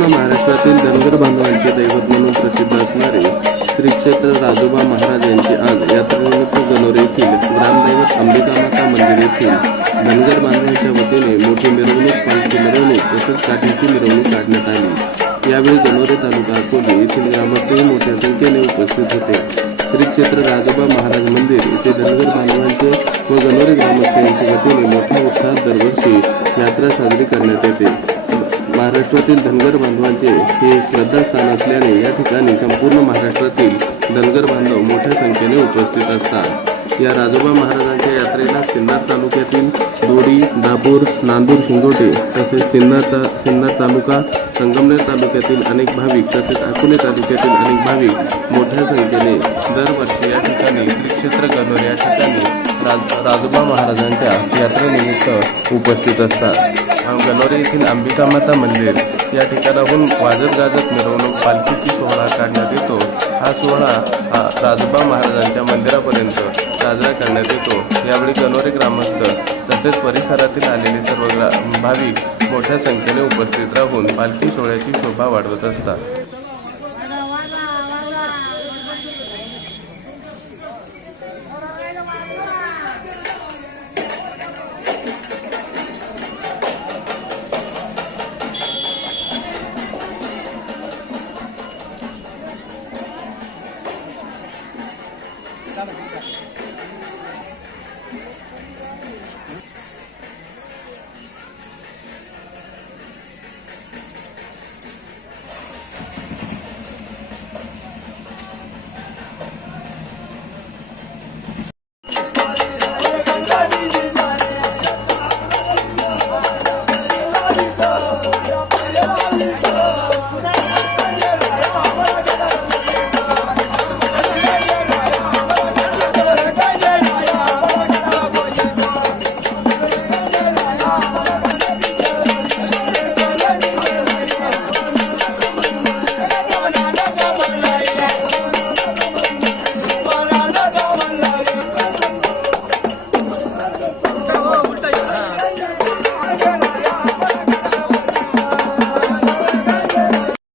संपूर्ण महाराष्ट्रातील धनगर बांधवांचे दैवत म्हणून प्रसिद्ध असणारे श्री क्षेत्र राजोबा महाराज यांची आज यात्रेनिमित्त गणोरे येथील ग्रामदैवत अंबिकामाता मंदिर येथील धनगर बांधवांच्या वतीने मोठी मिरवणूक पालखी मिरवणूक तसंच काठीची मिरवणूक काढण्यात आली. यावेळी गणोरे तालुका अकोली येथील ग्रामस्थही मोठ्या संख्येने उपस्थित होते. श्री क्षेत्र राजोबा महाराज मंदिर येथे धनगर बांधवांचे व गणोरे ग्रामस्थांच्या वतीने मोठ्या उत्साहात दरवर्षी यात्रा साजरी करण्यात येते. महाराष्ट्रातील धनगर बांधवांचे हे श्रद्धास्थान असल्याने या ठिकाणी संपूर्ण महाराष्ट्रातील धनगर बांधव मोठ्या संख्येने उपस्थित असतात. या राजोबा महाराजांच्या यात्रेला सिन्नर तालुक्यातील दोडी दापूर नांदूर शिंगोटे तसेच सिन्नर ता सिन्नर तालुका संगमनेर तालुक्यातील अनेक भाविक तसेच अकोले तालुक्यातील अनेक भाविक मोठ्या संख्येने दरवर्षी या ठिकाणी श्रीक्षेत्र गणोर या ठिकाणी राज राजोबा महाराजांच्या यात्रेनिमित्त उपस्थित असतात. गणोरी येथील अंबिकामाता मंदिर या ठिकाणाहून वाजत गाजत मिरवणूक पालखीची सोहळा काढण्यात येतो. हा सोहळा हा राजोबा महाराजांच्या मंदिरापर्यंत साजरा करण्यात येतो. यावेळी गणोरे ग्रामस्थ तसेच परिसरातील आलेले सर्व भाविक मोठ्या संख्येने उपस्थित राहून पालखी सोहळ्याची शोभा वाढवत असतात.